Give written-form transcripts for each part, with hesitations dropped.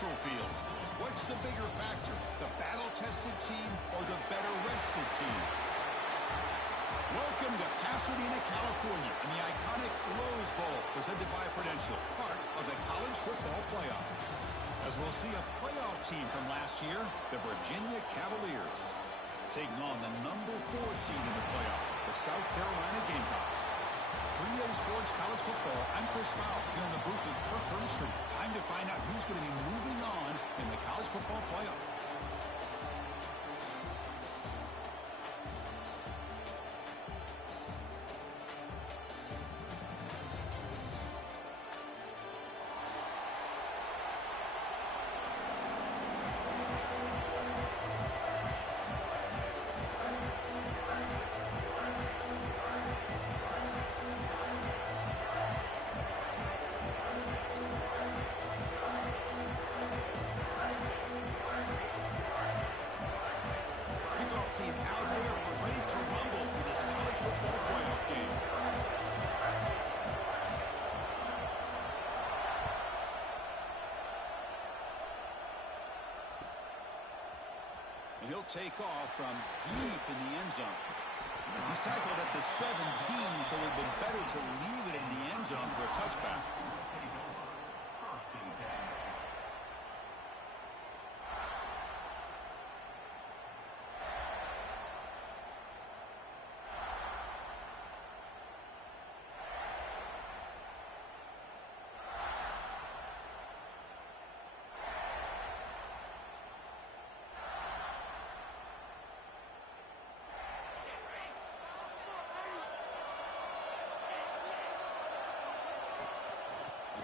neutral fields. What's the bigger factor, the battle-tested team or the better-rested team? Welcome to Pasadena, California, in the iconic Rose Bowl, presented by Prudential, part of the College Football Playoff. As we'll see a playoff team from last year, the Virginia Cavaliers, taking on the number 4 seed in the playoff, the South Carolina Gamecocks. 3A Sports College Football, I'm Chris Fowl, here in the booth with Kirk Herbstreit. Time to find out who's going to be moving on in the College Football Playoff. Team out there ready to rumble for this college football playoff game. And he'll take off from deep in the end zone. He's tackled at the 17, so it would have been better to leave it in the end zone for a touchback.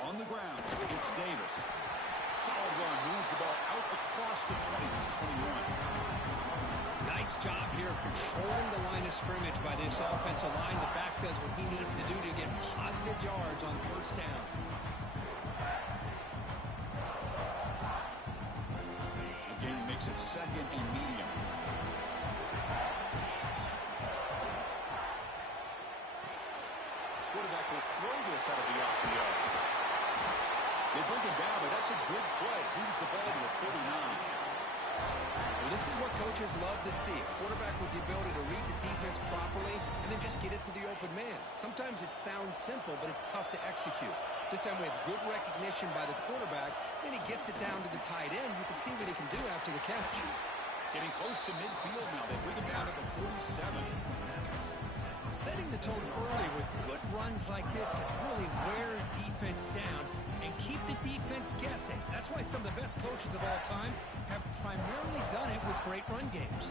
On the ground, it's Davis. Solid run, moves the ball out across the 20-21. Nice job here of controlling the line of scrimmage by this offensive line. The back does what he needs to do to get positive yards on first down. Again, makes it second and medium. Quarterback will throw this out of the RPO. They bring it down, but that's a good play. Moves the ball to the 49. Well, this is what coaches love to see. A quarterback with the ability to read the defense properly and then just get it to the open man. Sometimes it sounds simple, but it's tough to execute. This time we have good recognition by the quarterback. Then he gets it down to the tight end. You can see what he can do after the catch. Getting close to midfield now. They bring it down at the 47. Setting the tone early with good runs like this can really wear defense down and keep the defense guessing. That's why some of the best coaches of all time have primarily done it with great run games.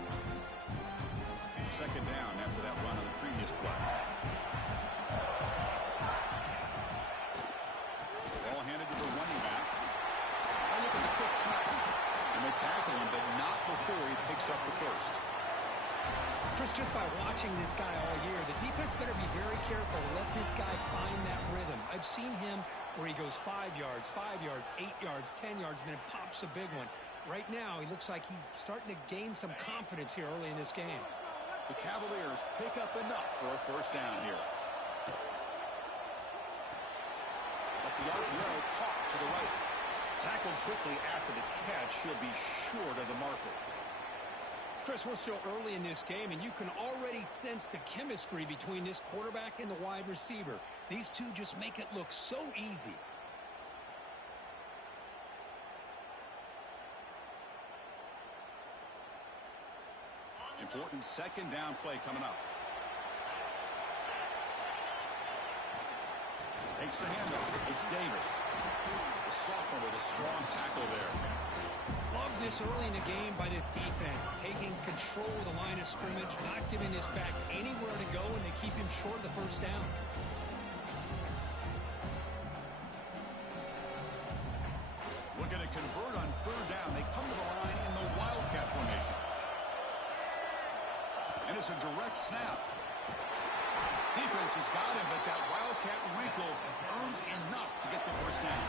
Second down after that run on the previous play. Ball handed to the running back. Oh, look at the quick cut. And they tackle him, but not before he picks up the first. Chris, just by watching this guy all year, the defense better be very careful to let this guy find that rhythm. I've seen him where he goes 5 yards, 8 yards, 10 yards, and then pops a big one. Right now, he looks like he's starting to gain some confidence here early in this game. The Cavaliers pick up enough for a first down here. Off the RPO, caught to the right. Tackled quickly after the catch. He'll be short of the marker. Chris, we're still early in this game, and you can already sense the chemistry between this quarterback and the wide receiver. These two just make it look so easy. Important second down play coming up. Takes the handoff. It's Davis. The sophomore with a strong tackle there. Love this early in the game by this defense, taking control of the line of scrimmage, not giving this back anywhere to go, and they keep him short of the first down. Looking to convert on third down. They come to the line in the Wildcat formation. And it's a direct snap. Defense has got him, but that Wildcat wrinkle earns enough to get the first down.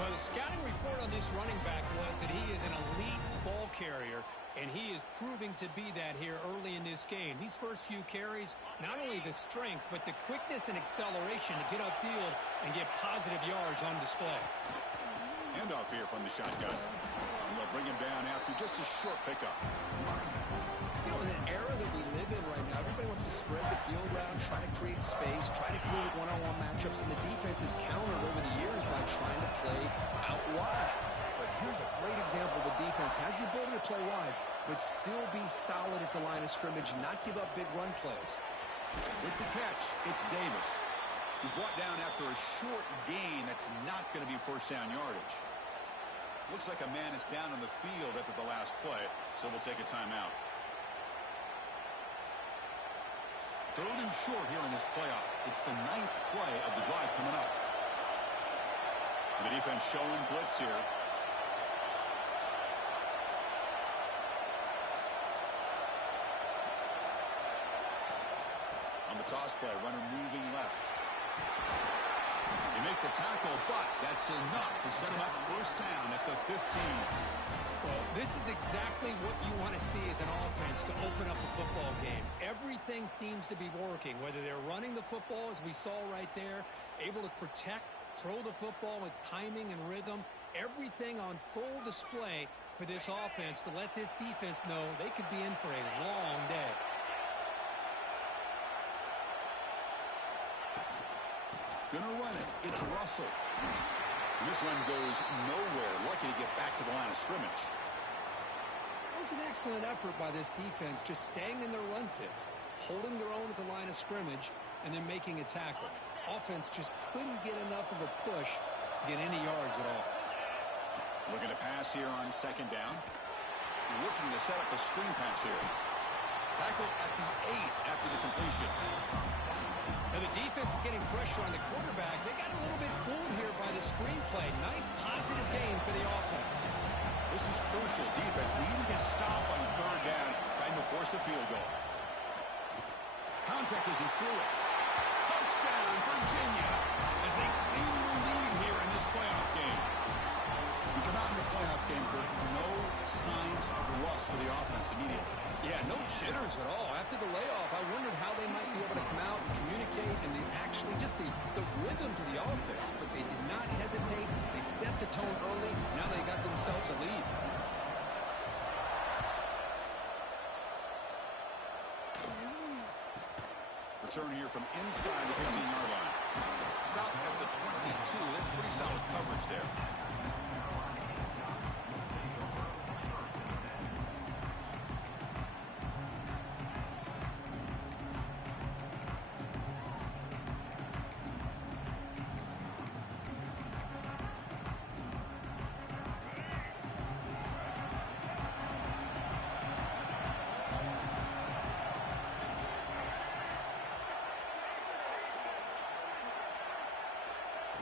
Well, the scouting report on this running back was that he is an elite ball carrier, and he is proving to be that here early in this game. These first few carries, not only the strength, but the quickness and acceleration to get upfield and get positive yards on display. Handoff here from the shotgun. And they'll bring him down after just a short pickup. You know, in an era that we live in right now, everybody wants to spread the field around, try to create space, try to create one-on-one matchups, and the defense has countered over the years by trying to play out wide. But here's a great example. The defense has the ability to play wide, but still be solid at the line of scrimmage and not give up big run plays. With the catch, it's Davis. He's brought down after a short gain that's not going to be first down yardage. Looks like a man is down on the field after the last play, so we'll take a timeout. 3rd and short here in this playoff. It's the 9th play of the drive coming up. The defense showing blitz here. On the toss play, runner moving left. They make the tackle, but that's enough to set him up first down at the 15. Well, this is exactly what you want to see as an offense to open up a football game. Everything seems to be working, whether they're running the football, as we saw right there, able to protect, throw the football with timing and rhythm, everything on full display for this offense to let this defense know they could be in for a long day. Gonna run it. It's Russell. And this run goes nowhere. Lucky to get back to the line of scrimmage. It was an excellent effort by this defense, just staying in their run fits, holding their own at the line of scrimmage, and then making a tackle. Offense just couldn't get enough of a push to get any yards at all. Looking to pass here on 2nd down. Looking to set up a screen pass here. Tackle at the 8 after the completion. Now the defense is getting pressure on the quarterback. They got a little bit fooled here by the screenplay. Nice positive gain for the offense. This is crucial. Defense needing a stop on 3rd down, trying to force a field goal. Contact as he threw it. Touchdown, Virginia, as they claim the lead here in this playoff game. We come out in the playoff game, Kurt, no signs of rust for the offense immediately. Yeah, no jitters at all. After the layoff, I wondered how they might be able to come out and communicate and actually just the rhythm to the offense. But they did not hesitate. They set the tone early. Now they got themselves a lead. Return here from inside the 15-yard line. Stop at the 22. That's pretty solid coverage there.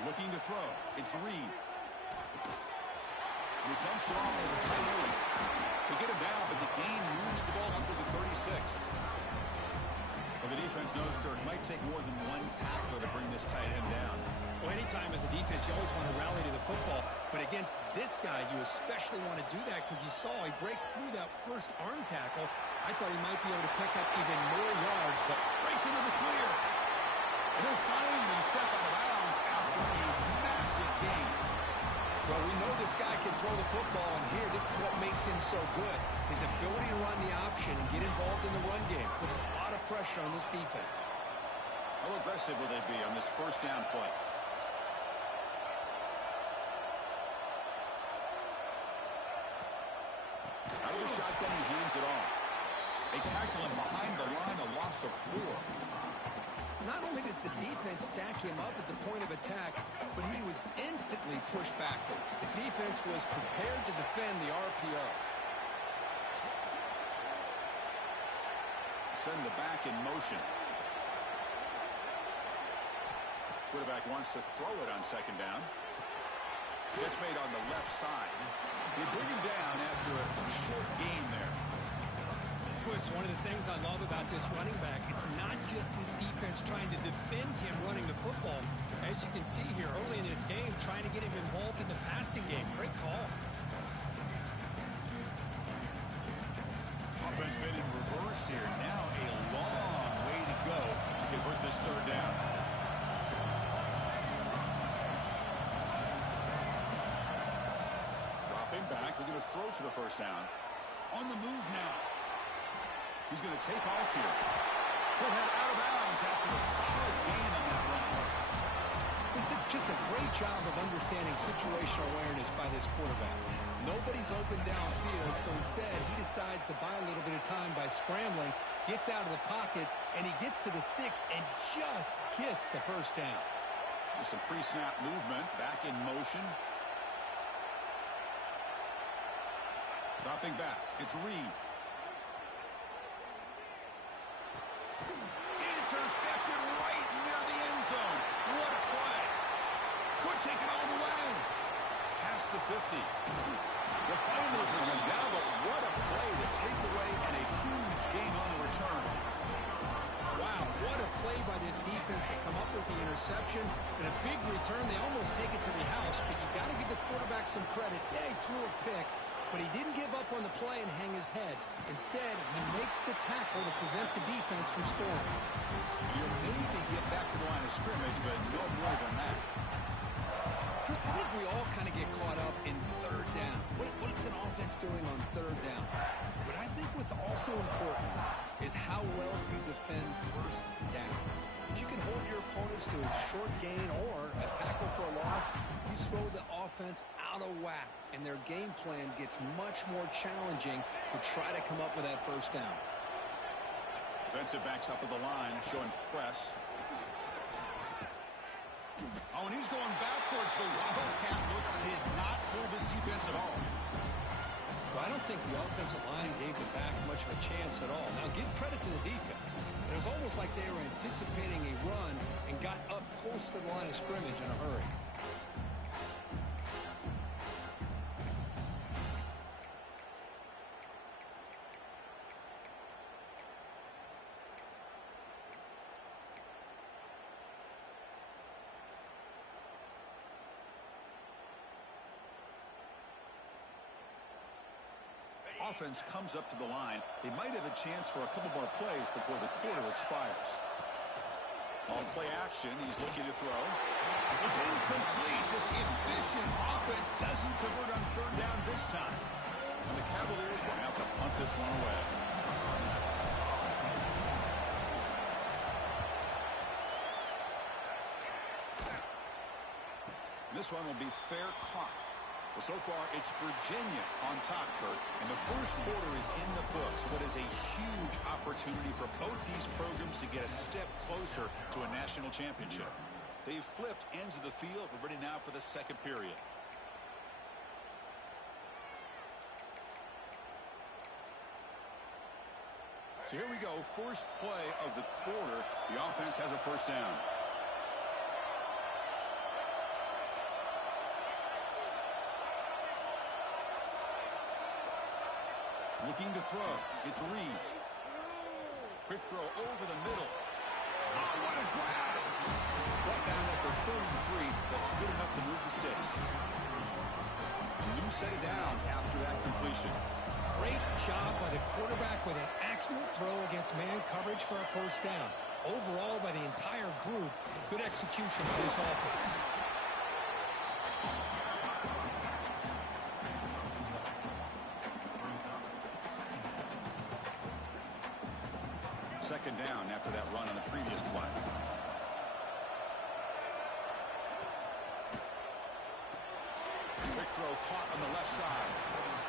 Looking to throw. It's Reed. He dumps it off to the tight end. They get him down, but the gain moves the ball under the 36. Well, the defense knows, Kirk, it might take more than one tackler to bring this tight end down. Well, anytime as a defense, you always want to rally to the football. But against this guy, you especially want to do that because you saw he breaks through that first arm tackle. I thought he might be able to pick up even more yards, but breaks into the clear. And he'll finally step out of bounds after a massive gain. Well, we know this guy can throw the football, and here, this is what makes him so good. His ability to run the option and get involved in the run game puts a lot of pressure on this defense. How aggressive will they be on this first down play? Out of the shotgun, he hands it off. They tackle him behind the line, a loss of 4. Not only does the defense stack him up at the point of attack, but he was instantly pushed backwards. The defense was prepared to defend the RPO. Send the back in motion. Quarterback wants to throw it on 2nd down. Catch made on the left side. They bring him down after a short gain there. It's one of the things I love about this running back. It's not just this defense trying to defend him running the football. As you can see here early in this game, trying to get him involved in the passing game. Great call. Offense made in reverse here. Now a long way to go to convert this 3rd down. quarterback looking to throw for the first down. On the move now. He's going to take off here. He'll head out of bounds after a solid gain on that run. This is just a great job of understanding situational awareness by this quarterback. Nobody's open downfield, so instead he decides to buy a little bit of time by scrambling, gets out of the pocket, and he gets to the sticks and just gets the first down. With some pre-snap movement, back in motion. Dropping back, it's Reed. Intercepted right near the end zone. What a play. Could take it all the way. Past the 50. The final will bring him down, but what a play. The takeaway and a huge gain on the return. Wow, what a play by this defense to come up with the interception. And a big return. They almost take it to the house, but you got to give the quarterback some credit. Yeah, he threw a pick, but he didn't give up on the play and hang his head. Instead, he makes the tackle to prevent the defense from scoring. You maybe get back to the line of scrimmage, but no more than that. Chris, I think we all kind of get caught up in third down. What's an offense doing on third down? But I think what's also important is how well you defend first down. If you can hold your opponents to a short gain or a tackle for a loss, you throw the offense out of whack, and their game plan gets much more challenging to try to come up with that first down. Defensive backs up at the line, showing press. Oh, and he's going backwards. The wildcat look did not fool this defense at all. Well, I don't think the offensive line gave the back much of a chance at all. Now, give credit to the defense. It was almost like they were anticipating a run and got up close to the line of scrimmage in a hurry. Offense comes up to the line. They might have a chance for a couple more plays before the quarter expires. On play action, he's looking to throw. It's incomplete. This efficient offense doesn't convert on third down this time. And the Cavaliers will have to punt this one away. This one will be fair caught. Well, so far, it's Virginia on top, Kurt, and the first quarter is in the books. What is a huge opportunity for both these programs to get a step closer to a national championship. They've flipped ends of the field. We're ready now for the second period. So here we go, first play of the quarter. The offense has a first down. Looking to throw. It's Reed. Quick throw over the middle. Oh, what a grab! Brought down at the 33. That's good enough to move the sticks. A new set of downs after that completion. Great job by the quarterback with an accurate throw against man coverage for a first down. Overall, by the entire group, good execution by this offense. Second down after that run on the previous play. Quick throw caught on the left side.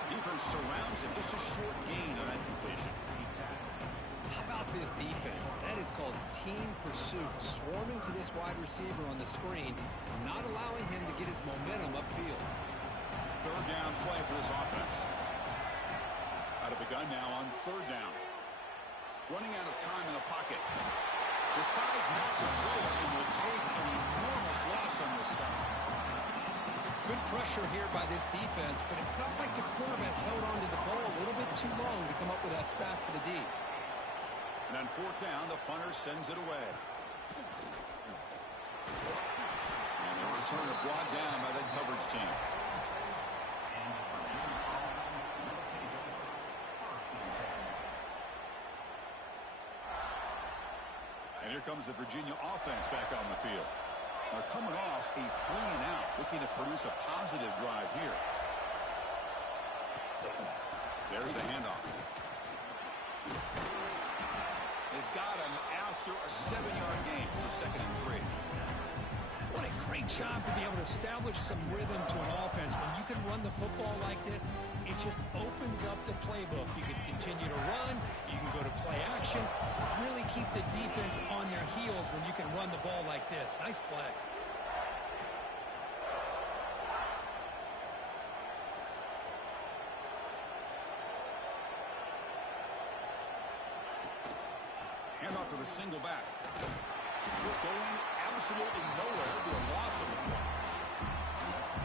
Defense surrounds him. Just a short gain on that completion. How about this defense? That is called team pursuit. Swarming to this wide receiver on the screen, not allowing him to get his momentum upfield. Third down play for this offense. Out of the gun now on third down. Running out of time in the pocket. Decides not to throw it and will take an enormous loss on this side. Good pressure here by this defense, but it felt like the quarterback held onto the ball a little bit too long to come up with that sack for the D. And on fourth down, the punter sends it away. And the returner brought down by the coverage team. And here comes the Virginia offense back on the field. They're coming off a 3-and-out, looking to produce a positive drive here. There's the handoff. They've got him after a 7-yard gain, so 2nd and 3. What a great job to be able to establish some rhythm to an offense. When you can run the football like this, it just opens up the playbook. You can continue to run. You can go to play action. Really keep the defense on their heels when you can run the ball like this. Nice play. Handoff to the single back. We're going absolutely nowhere to a loss of the ball.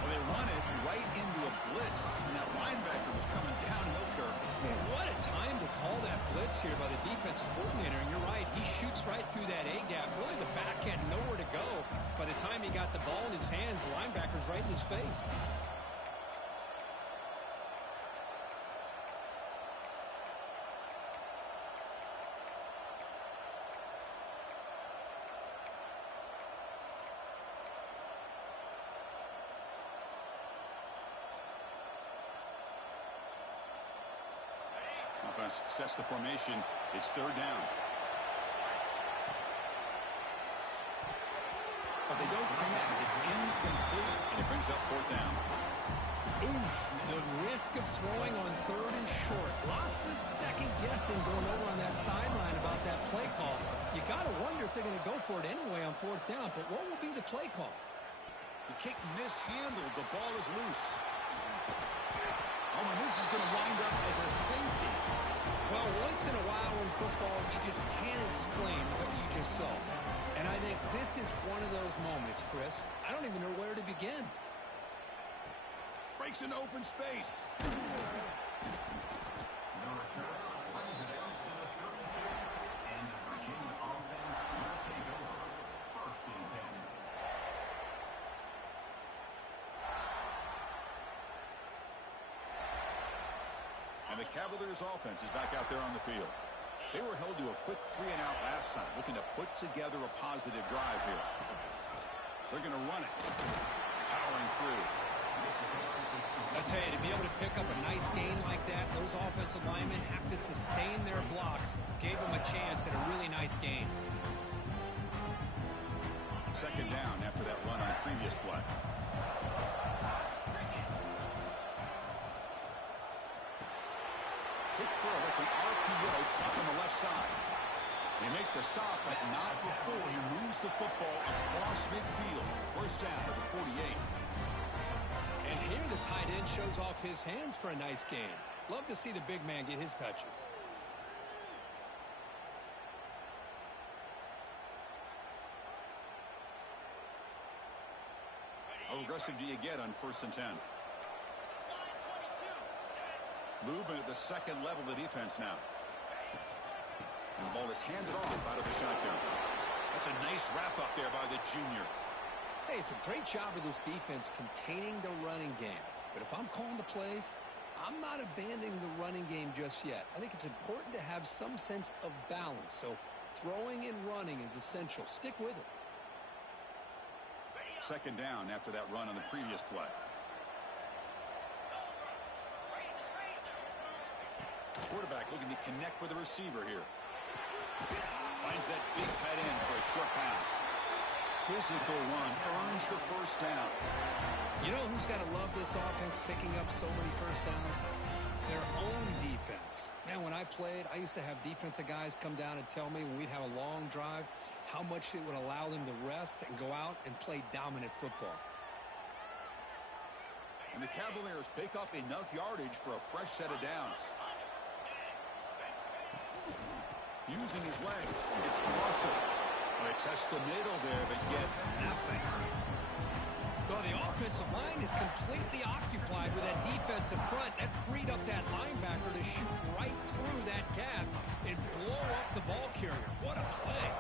Well, they run it right into a blitz, and that linebacker was coming downhill curve. Man, what a time to call that blitz here by the defensive coordinator. And you're right, he shoots right through that A-gap. Really, the back had nowhere to go. By the time he got the ball in his hands, the linebacker's right in his face. Offense sets the formation. It's 3rd down. But they don't connect. It's incomplete, and it brings up 4th down. Ooh, the risk of throwing on 3rd and short. Lots of second guessing going over on that sideline about that play call. You got to wonder if they're going to go for it anyway on 4th down. But what will be the play call? The kick mishandled. The ball is loose. Oh, and this is going to wind up as a safety. Well, once in a while in football, you just can't explain what you just saw. And I think this is one of those moments, Chris. I don't even know where to begin. Breaks into open space. And the Cavaliers offense is back out there on the field. They were held to a quick 3-and-out last time, looking to put together a positive drive here. They're going to run it. Powering through. I tell you, to be able to pick up a nice game like that, those offensive linemen have to sustain their blocks. Gave them a chance at a really nice game. 2nd down after that run on the previous play. Quick throw. That's an RPO caught on the left side. They make the stop, but not before he moves the football across midfield. 1st down to the 48. And here the tight end shows off his hands for a nice game. Love to see the big man get his touches. How aggressive do you get on 1st and 10? Movement at the 2nd level of the defense now. And the ball is handed off out of the shotgun. That's a nice wrap up there by the junior. Hey, it's a great job of this defense containing the running game. But if I'm calling the plays, I'm not abandoning the running game just yet. I think it's important to have some sense of balance. So throwing and running is essential. Stick with it. 2nd down after that run on the previous play. Quarterback looking to connect with the receiver here. Finds that big tight end for a short pass. Physical run earns the 1st down. You know who's got to love this offense picking up so many 1st downs? Their own defense. Man, when I played, I used to have defensive guys come down and tell me when we'd have a long drive how much it would allow them to rest and go out and play dominant football. And the Cavaliers pick up enough yardage for a fresh set of downs. Using his legs, it's Swanson. They test the middle there, but get nothing. Well, the offensive line is completely occupied with that defensive front. That freed up that linebacker to shoot right through that gap and blow up the ball carrier. What a play.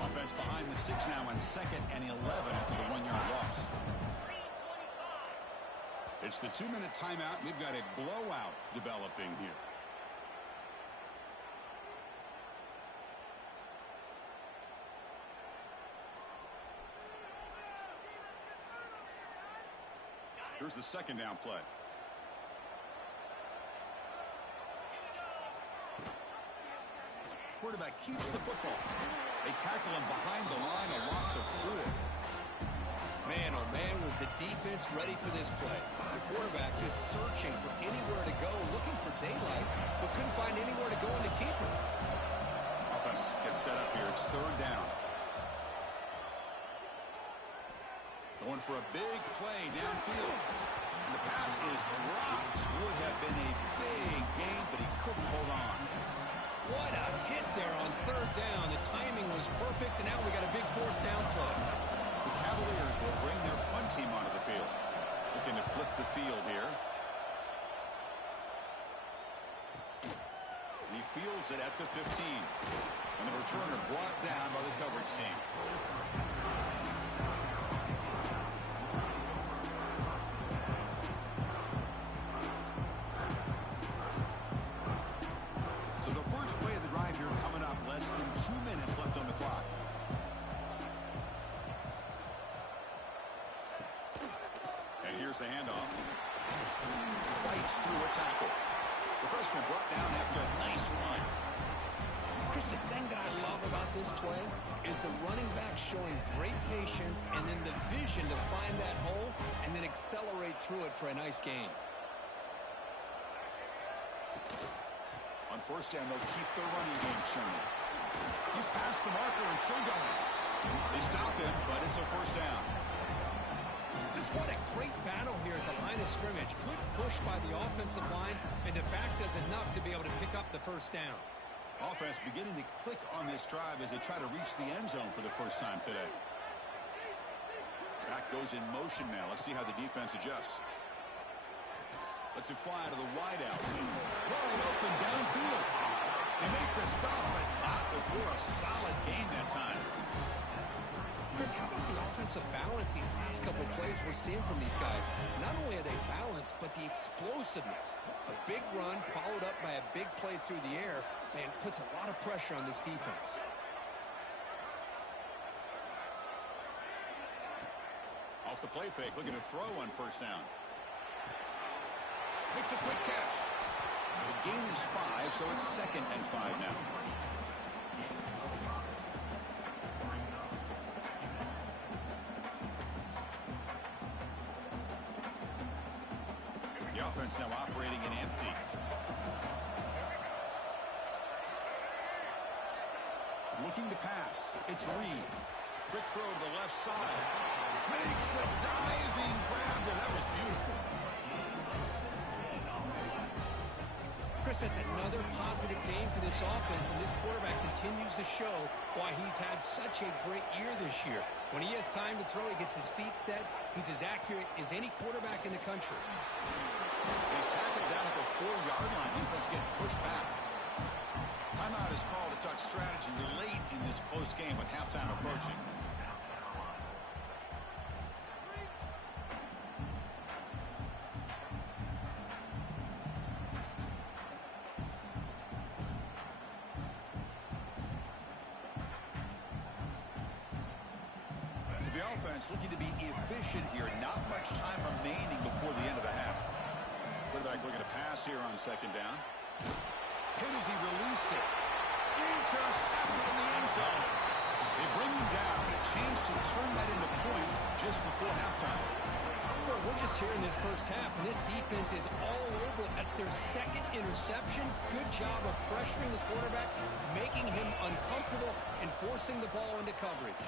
Offense behind the 6 now on 2nd and 11 after the 1-yard loss. It's the 2-minute timeout. We've got a blowout developing here. Here's the second down play. Quarterback keeps the football. They tackle him behind the line, a loss of 4. Man, oh man, was the defense ready for this play. The quarterback just searching for anywhere to go, looking for daylight, but couldn't find anywhere to go in the keeper. Offense gets set up here. It's third down. Going for a big play downfield. And the pass is dropped. Would have been a big gain, but he couldn't hold on. What a hit there on third down. The timing was perfect, and now we got a big fourth down play. The Cavaliers will bring their punt team onto the field. Looking to flip the field here. And he fields it at the 15. And the returner brought down by the coverage team. So the first play of the drive here coming up. Less than 2 minutes left on the clock. And here's the handoff. Fights through a tackle. The freshman brought down after a nice run. Chris, the thing that I love about this play is the running back showing great patience and then the vision to find that hole and then accelerate through it for a nice gain. On first down, they'll keep the running game churning. He's past the marker and still going. They stop him, but it's a first down. Just what a great battle here at the line of scrimmage. Good push by the offensive line, and the back does enough to be able to pick up the first down. Offense beginning to click on this drive as they try to reach the end zone for the first time today. Back goes in motion now. Let's see how the defense adjusts. Lets it fly to the wideout. Wide open downfield. They make the stop, but not before a solid gain that time. Chris, how about the offensive balance these last couple plays we're seeing from these guys? Not only are they balanced, but the explosiveness. A big run followed up by a big play through the air, man, puts a lot of pressure on this defense. Off the play fake, looking to throw on first down. Makes a quick catch. The gain is 5, so it's 2nd and 5 now. The offense now operating in empty. Looking to pass. It's Reed. Quick throw to the left side. Makes the diving grab there. That was beautiful. Chris, that's another positive game for this offense, and this quarterback continues to show why he's had such a great year this year. When he has time to throw, he gets his feet set. He's as accurate as any quarterback in the country. He's tackled down at the 4-yard line. Defense getting pushed back. Timeout is called to talk strategy late in this close game with halftime approaching. The offense looking to be efficient here. Not much time remaining before the end of the half. Quarterback looking to pass here on second down. Hit as he released it. Intercepted in the end zone. They bring him down, but a chance to turn that into points just before halftime. Well, we're just here in this first half, and this defense is all over. That's their 2nd interception. Good job of pressuring the quarterback, making him uncomfortable, and forcing the ball into coverage.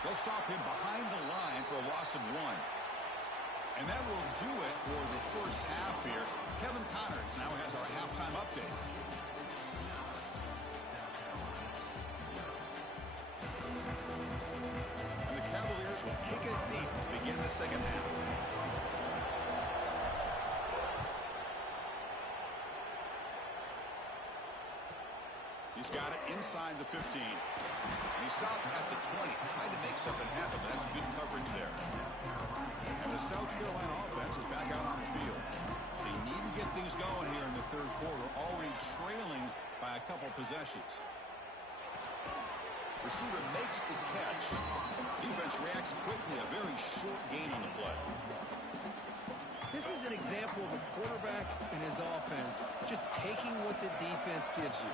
They'll stop him behind the line for a loss of 1. And that will do it for the first half here. Kevin Connors now has our halftime update. And the Cavaliers will kick it deep to begin the second half. He's got it inside the 15. And he stopped at the 20, trying to make something happen, but that's good coverage there. And the South Carolina offense is back out on the field. They need to get things going here in the third quarter, already trailing by a couple possessions. Receiver makes the catch. Defense reacts quickly, a very short gain on the play. This is an example of a quarterback and his offense just taking what the defense gives you.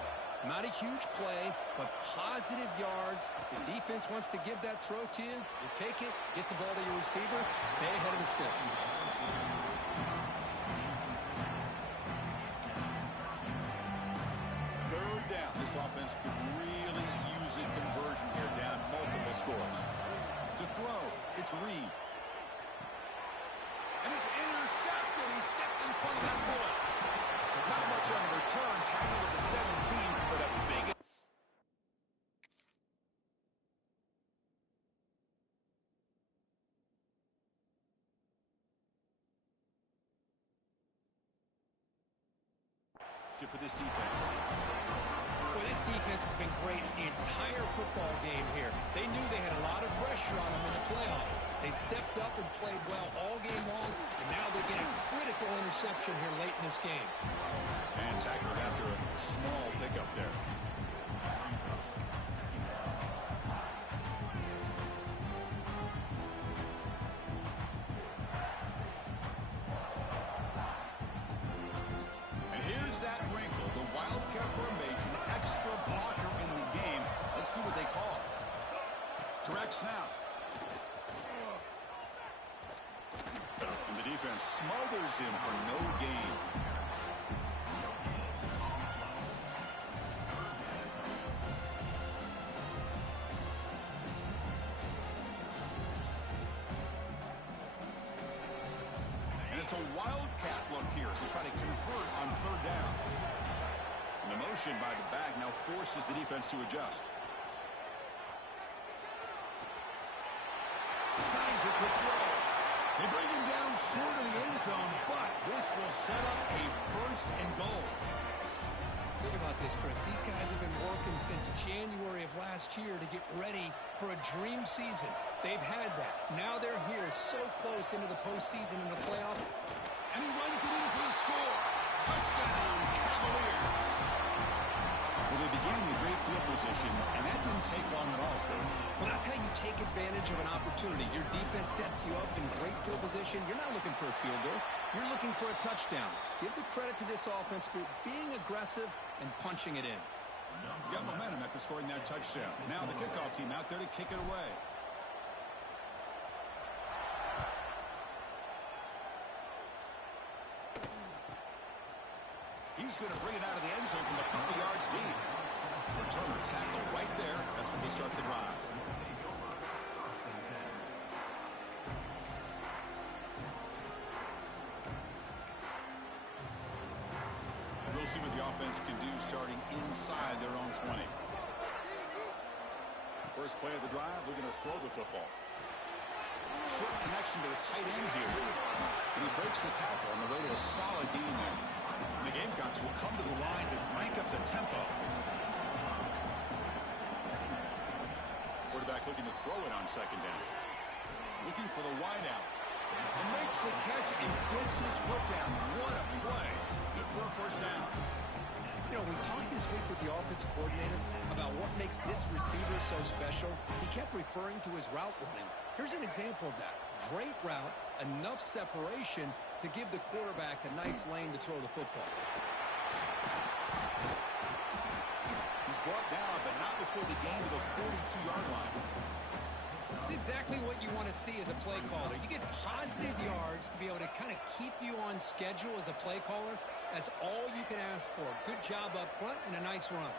Not a huge play, but positive yards. The defense wants to give that throw to you. You take it, get the ball to your receiver, stay ahead of the sticks. Third down. This offense could really use a conversion here, down multiple scores. To throw, it's Reed. And it's intercepted. He stepped in front of that bullet. Not much on the return. Tackled at the 17, but a big... for this defense. Well, this defense has been great the entire football game here. They knew they had a lot of pressure on them in the playoff. They stepped up and played well all game long, and now they get a critical interception here late in this game. And tackled after a small pickup there. And here's that wrinkle, the Wildcat formation, extra blocker in the game. Let's see what they call. Direct snap. And the defense smothers him for no gain. And it's a Wildcat look here as they try to convert on third down. And the motion by the back now forces the defense to adjust. Signs it with throw. They bring him down short of the end zone, but this will set up a first and goal. Think about this, Chris. These guys have been working since January of last year to get ready for a dream season. They've had that. Now they're here so close into the postseason and the playoff. And he runs it in for the score. Touchdown, Cavaliers. Well, they began with great field position, and that didn't take long at all, Cody. Well, that's how you take advantage of an opportunity. Your defense sets you up in great field position. You're not looking for a field goal. You're looking for a touchdown. Give the credit to this offense for being aggressive and punching it in. Got momentum after scoring that touchdown. Now the kickoff team out there to kick it away. He's going to bring it out of the end zone from a couple yards deep. Returner tackle right there. That's when we start the drive. We'll see what the offense can do starting inside their own 20. First play of the drive, they're going to throw the football. Short connection to the tight end here. And he breaks the tackle on the way to a solid gain there. And the Gamecocks will come to the line to crank up the tempo. Quarterback looking to throw it on second down. Looking for the wideout. And makes the catch and gets his foot down. What a play. Good for a first down. You know, we talked this week with the offensive coordinator about what makes this receiver so special. He kept referring to his route running. Here's an example of that. Great route, enough separation to give the quarterback a nice lane to throw the football. He's brought down, but not before the gain to the 42-yard line. It's exactly what you want to see as a play caller. You get positive yards to be able to kind of keep you on schedule as a play caller. That's all you can ask for. Good job up front and a nice run.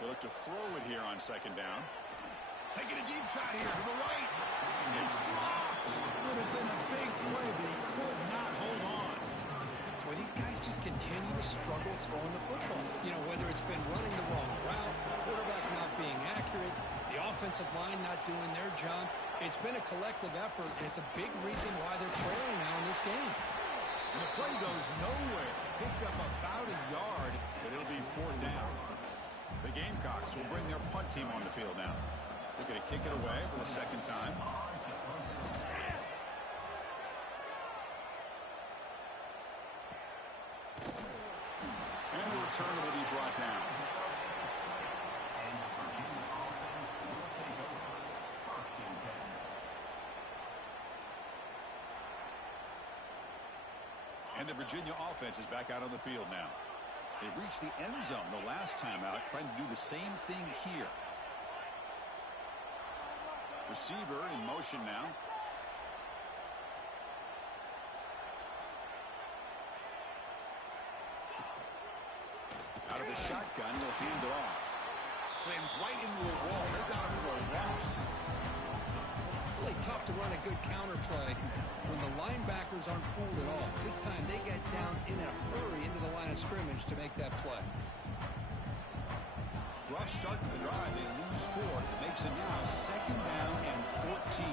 They look to throw it here on second down. Taking a deep shot here to the right. It's dropped. Would have been a big play, but he could not hold on. Well, these guys just continue to struggle throwing the football. You know, whether it's been running the wrong route, the quarterback not being accurate, the offensive line not doing their job. It's been a collective effort, and it's a big reason why they're trailing now in this game. And the play goes nowhere. Picked up about a yard, but it'll be fourth down. The Gamecocks will bring their punt team on the field now. They're going to kick it away for the second time. And the return will be brought down. And the Virginia offense is back out on the field now. They reached the end zone the last time out, trying to do the same thing here. Receiver in motion now. Out of the shotgun, he'll hand it off. Slams right into a wall. They've got him for a loss. Really tough to run a good counter play when the linebackers aren't fooled at all. This time they get down in a hurry into the line of scrimmage to make that play. Rough start to the drive. They lose 4. It makes it now 2nd down and 14.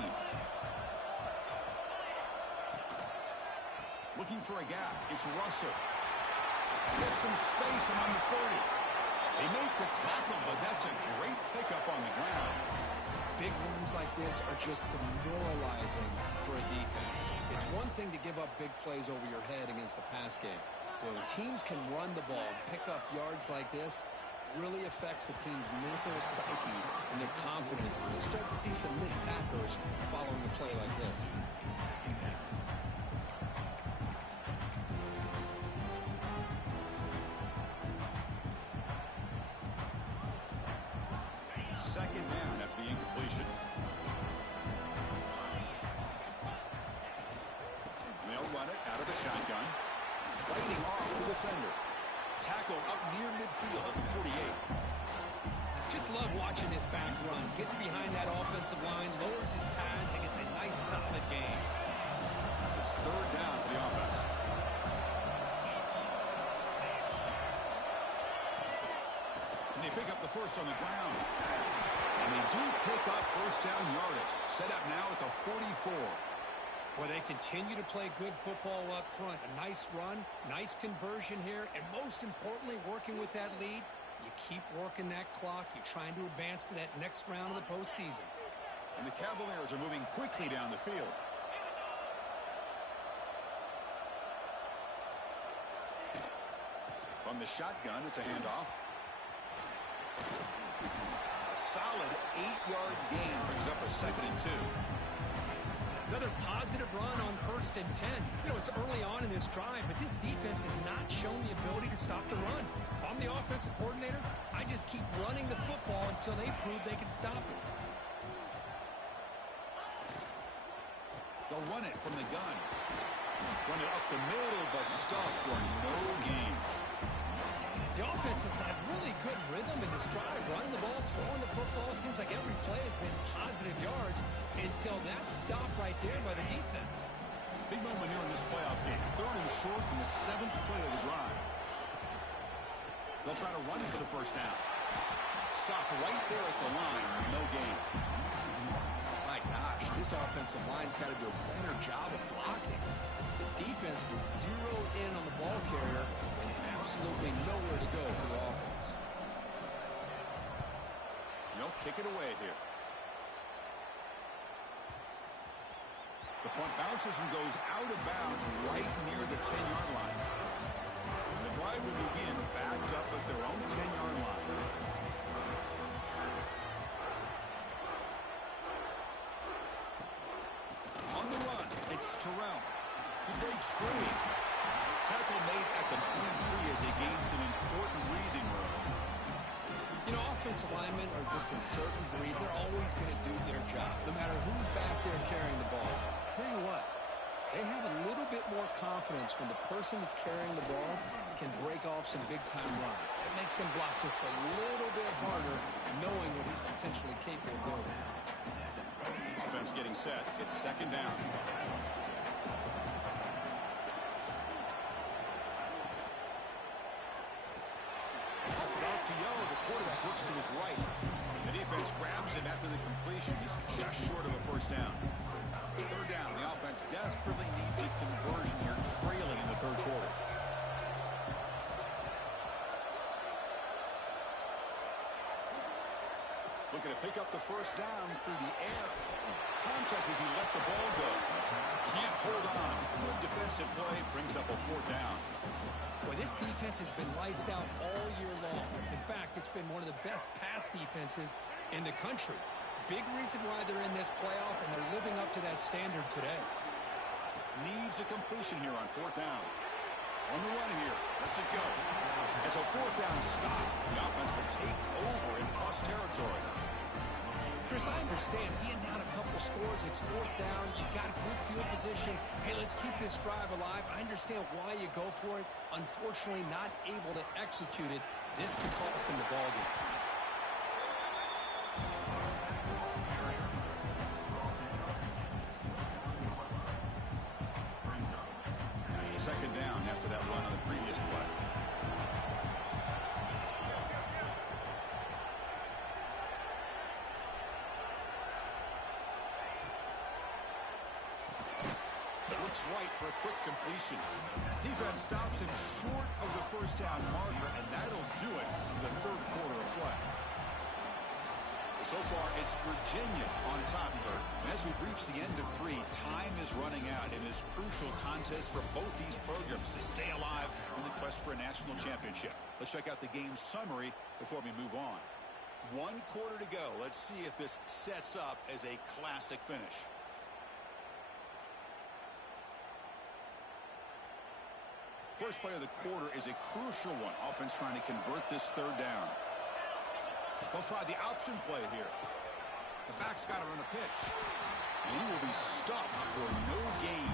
Looking for a gap. It's Russell. There's some space among the 30. They make the tackle, but that's a great pickup on the ground. Big runs like this are just demoralizing for a defense. It's one thing to give up big plays over your head against the pass game. When teams can run the ball and pick up yards like this, really affects the team's mental psyche and their confidence. And you'll start to see some missed tackles following a play like this. Second down after the incompletion. They'll run it out of the shotgun. Fighting off the defender. Tackle up near midfield at the 48. Just love watching this back run. Gets behind that offensive line, lowers his pads, and gets a nice solid gain. It's 3rd down for the offense. And they pick up the first on the ground. And they do pick up first down yardage. Set up now at the 44. Well, they continue to play good football up front. A nice run, nice conversion here, and most importantly, working with that lead, you keep working that clock. You're trying to advance to that next round of the postseason. And the Cavaliers are moving quickly down the field. From the shotgun, it's a handoff. A solid 8-yard gain brings up a 2nd and 2. Another positive run on 1st and 10. You know, it's early on in this drive, but this defense has not shown the ability to stop the run. If I'm the offensive coordinator, I just keep running the football until they prove they can stop it. They'll run it from the gun. Run it up the middle, but stuffed for no gain. The offense has had really good rhythm in this drive, running the ball, throwing the football. It seems like every play has been positive yards until that stop right there by the defense. Big moment here in this playoff game. 3rd and short in the 7th play of the drive. They'll try to run it for the first down. Stop right there at the line. No gain. My gosh, this offensive line's got to do a better job of blocking. The defense was zeroed in on the ball carrier and absolutely nowhere to go for the offense. They'll kick it away here. The punt bounces and goes out of bounds right near the 10-yard line. The drive will begin backed up at their own 10-yard line. On the run, it's Terrell. He breaks free. Tackle made at the 23 as they gain some important breathing room. You know, offensive linemen are just a certain breed. They're always going to do their job, no matter who's back there carrying the ball. I'll tell you what, they have a little bit more confidence when the person that's carrying the ball can break off some big-time runs. It makes them block just a little bit harder, knowing what he's potentially capable of doing. Offense getting set. It's 2nd down. The quarterback looks to his right. The defense grabs him after the completion. He's just short of a first down. 3rd down. The offense desperately needs a conversion here, trailing in the 3rd quarter. Looking to pick up the first down through the air. Contact as he let the ball go. Can't hold on. Good defensive play brings up a 4th down. Well, this defense has been lights out all year long. In fact, it's been one of the best pass defenses in the country. Big reason why they're in this playoff, and they're living up to that standard today. Needs a completion here on 4th down. On the run here. Let's it go. It's a fourth down stop. The offense will take over in plus territory. Chris, I understand being down a couple scores, it's fourth down, you've got good field position. Hey, let's keep this drive alive. I understand why you go for it. Unfortunately, not able to execute it. This could cost him the ball game. Second down after that run on the previous play. Looks right for a quick completion. Defense stops him short of the first down marker, and that'll do it in the third quarter of play. So far, it's Virginia on top here. And as we reach the end of 3, time is running out in this crucial contest for both these programs to stay alive in the quest for a national championship. Let's check out the game summary before we move on. 1 quarter to go. Let's see if this sets up as a classic finish. First play of the quarter is a crucial one. Offense trying to convert this third down. They'll try the option play here. The back's got it on the pitch. And he will be stuffed for no gain.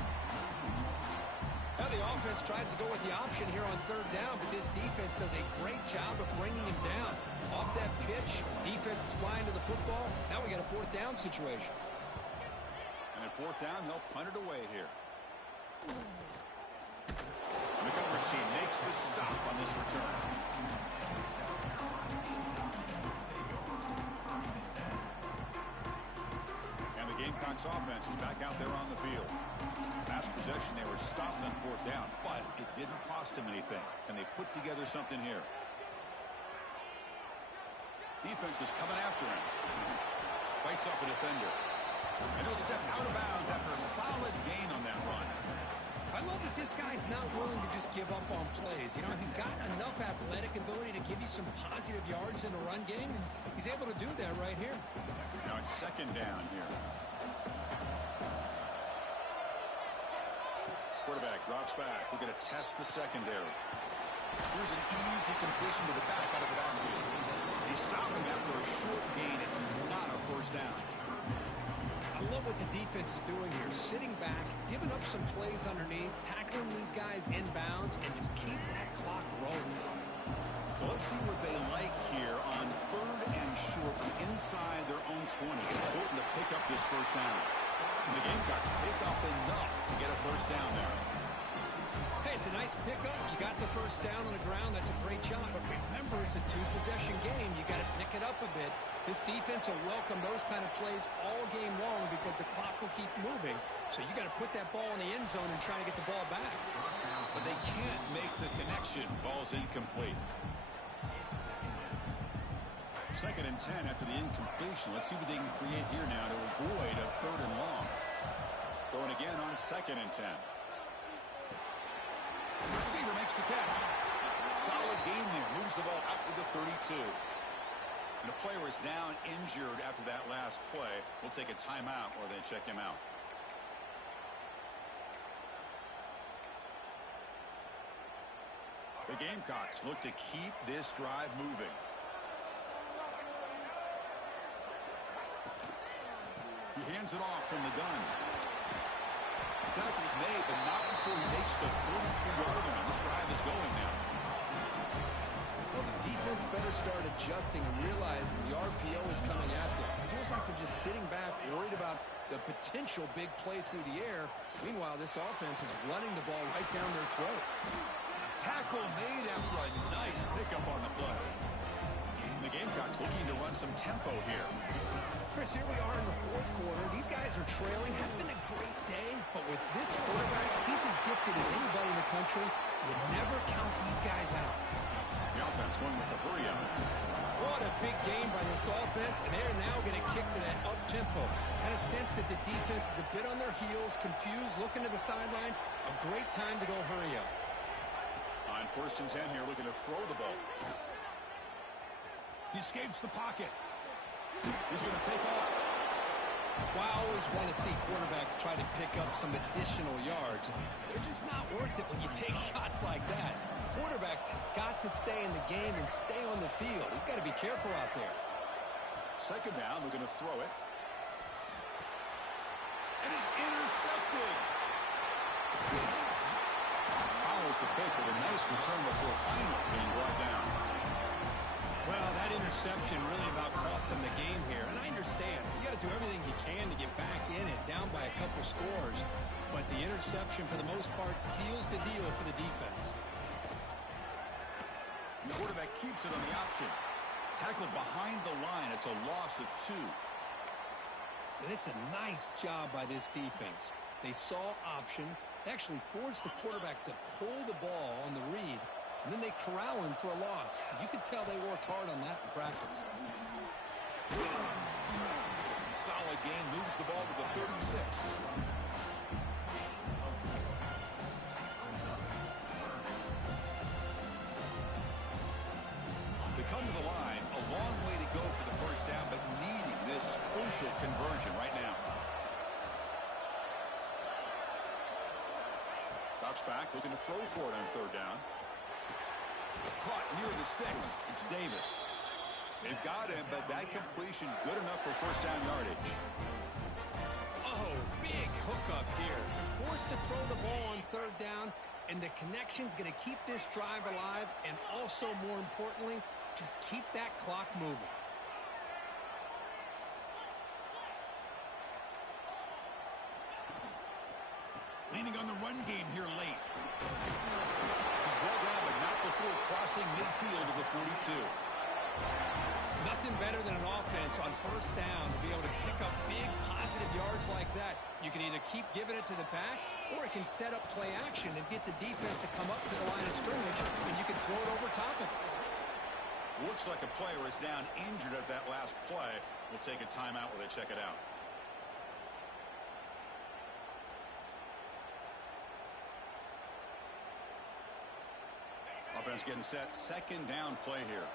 Now the offense tries to go with the option here on third down, but this defense does a great job of bringing him down. Off that pitch, defense is flying to the football. Now we got a fourth down situation. And at fourth down, they'll punt it away here. And the coverage team makes the stop on this return. And the Gamecocks offense is back out there on the field. Last possession, they were stopped on fourth down, but it didn't cost them anything. Can they put together something here? Defense is coming after him. Fights off a defender. And he'll step out of bounds after a solid gain on that run. I love that this guy's not willing to just give up on plays. You know, he's got enough athletic ability to give you some positive yards in the run game, and he's able to do that right here. Now it's second down here. Quarterback drops back. We're going to test the secondary. Here's an easy completion to the back out of the backfield. He's stopping after a short gain. It's not a first down. I love what the defense is doing here. Sitting back, giving up some plays underneath, tackling these guys in bounds, and just keep that clock rolling. So let's see what they like here on third and short from inside their own 20. Important to pick up this first down. And the Gamecocks pick up enough to get a first down there. Hey, it's a nice pickup. You got the first down on the ground. That's a great job. But remember, it's a 2-possession game. You got to pick it up a bit. This defense will welcome those kind of plays all game long because the clock will keep moving. So you got to put that ball in the end zone and try to get the ball back. But they can't make the connection. Ball's incomplete. Second and 10 after the incompletion. Let's see what they can create here now to avoid a third and long. Throwing again on second and 10. The receiver makes the catch. Solid gain there. Moves the ball out to the 32. And the player is down injured after that last play. We'll take a timeout or they check him out. The Gamecocks look to keep this drive moving. He hands it off from the gun. Tackle's made, but not before he makes the 43-yard line. This drive is going now. Well, the defense better start adjusting and realizing the RPO is coming at them. It feels like they're just sitting back, worried about the potential big play through the air. Meanwhile, this offense is running the ball right down their throat. Tackle made after a nice pickup on the play. And the Gamecocks looking to run some tempo here. Chris, here we are in the fourth quarter. These guys are trailing. Had been a great day, but with this quarterback, he's as gifted as anybody in the country. You never count these guys out. The offense going with the hurry up. What a big game by this offense, and they're now going to kick to that up-tempo. Kind of sense that the defense is a bit on their heels, confused, looking to the sidelines. A great time to go hurry up. On first and 10 here, looking to throw the ball. He escapes the pocket. He's going to take off. Well, I always want to see quarterbacks try to pick up some additional yards. They're just not worth it when you take shots like that. Quarterbacks have got to stay in the game and stay on the field. He's got to be careful out there. Second down, we're going to throw it. And it's intercepted. Follows the pick with a nice return before finally being brought down. Well, that interception really about cost him the game here. And I understand. You got to do everything you can to get back in it, down by a couple scores. But the interception, for the most part, seals the deal for the defense. The quarterback keeps it on the option. Tackled behind the line. It's a loss of 2. And it's a nice job by this defense. They saw option. They actually forced the quarterback to pull the ball on the read. And then they corral him for a loss. You could tell they worked hard on that in practice. Solid game, moves the ball to the 36. They come to the line, a long way to go for the first down, but needing this crucial conversion right now. Drops back, looking to throw for it on third down. Caught near the sticks. It's Davis. They've got him, but that completion good enough for first down yardage. Oh, big hookup here. They're forced to throw the ball on third down, and the connection's going to keep this drive alive, and also, more importantly, just keep that clock moving. Leaning on the run game here late. He's brought down, but not before crossing midfield of the 42. Nothing better than an offense on first down to be able to pick up big positive yards like that. You can either keep giving it to the back, or it can set up play action and get the defense to come up to the line of scrimmage, and you can throw it over top of it. Looks like a player is down injured at that last play. We'll take a timeout while they check it out. Offense getting set. Second down play here.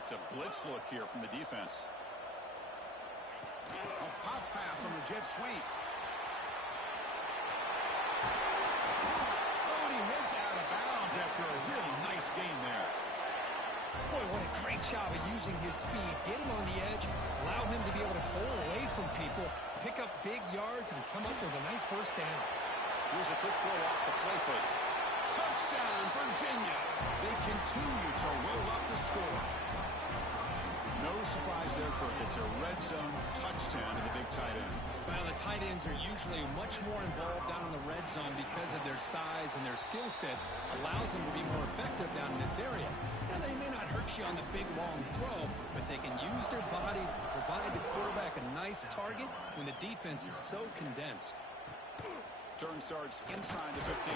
It's a blitz look here from the defense. A pop pass on the jet sweep. Oh, and he heads out of bounds after a really nice game there. Boy, what a great job of using his speed. Get him on the edge, allow him to be able to pull away from people, pick up big yards, and come up with a nice first down. Here's a quick throw off the play fake. Touchdown, Virginia. They continue to roll up the score. No surprise there, Kirk. It's a red zone touchdown to the big tight end. Well, the tight ends are usually much more involved down in the red zone because of their size, and their skill set allows them to be more effective down in this area. Now, they may not hurt you on the big, long throw, but they can use their bodies to provide the quarterback a nice target when the defense is so condensed. Turn starts inside the 15.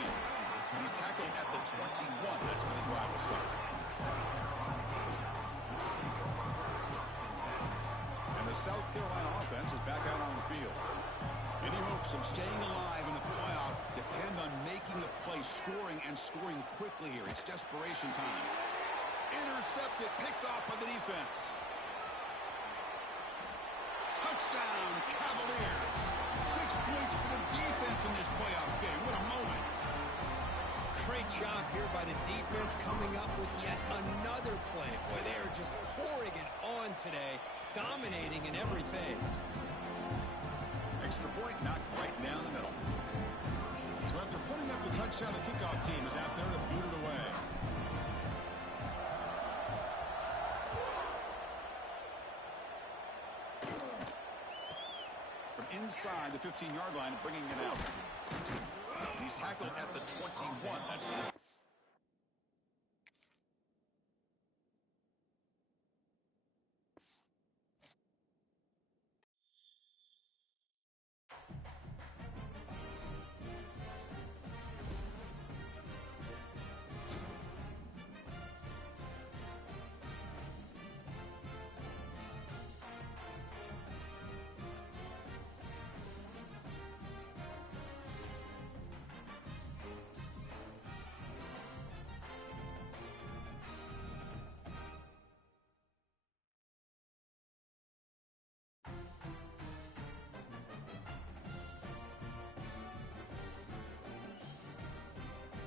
And he's tackled at the 21. That's where the drive will start. And the South Carolina offense is back out on the field. Any hopes of staying alive in the playoff depend on making a play, scoring, and scoring quickly here. It's desperation time. Intercepted, picked off by the defense. Touchdown, Cavaliers. 6 points for the defense in this playoff game. What a moment. Great job here by the defense coming up with yet another play. Boy, they are just pouring it on today, dominating in every phase. Extra point knocked right down the middle. So after putting up the touchdown, the kickoff team is out there to boot it away. From inside the 15-yard line, bringing it out. He's tackled at the 21. That's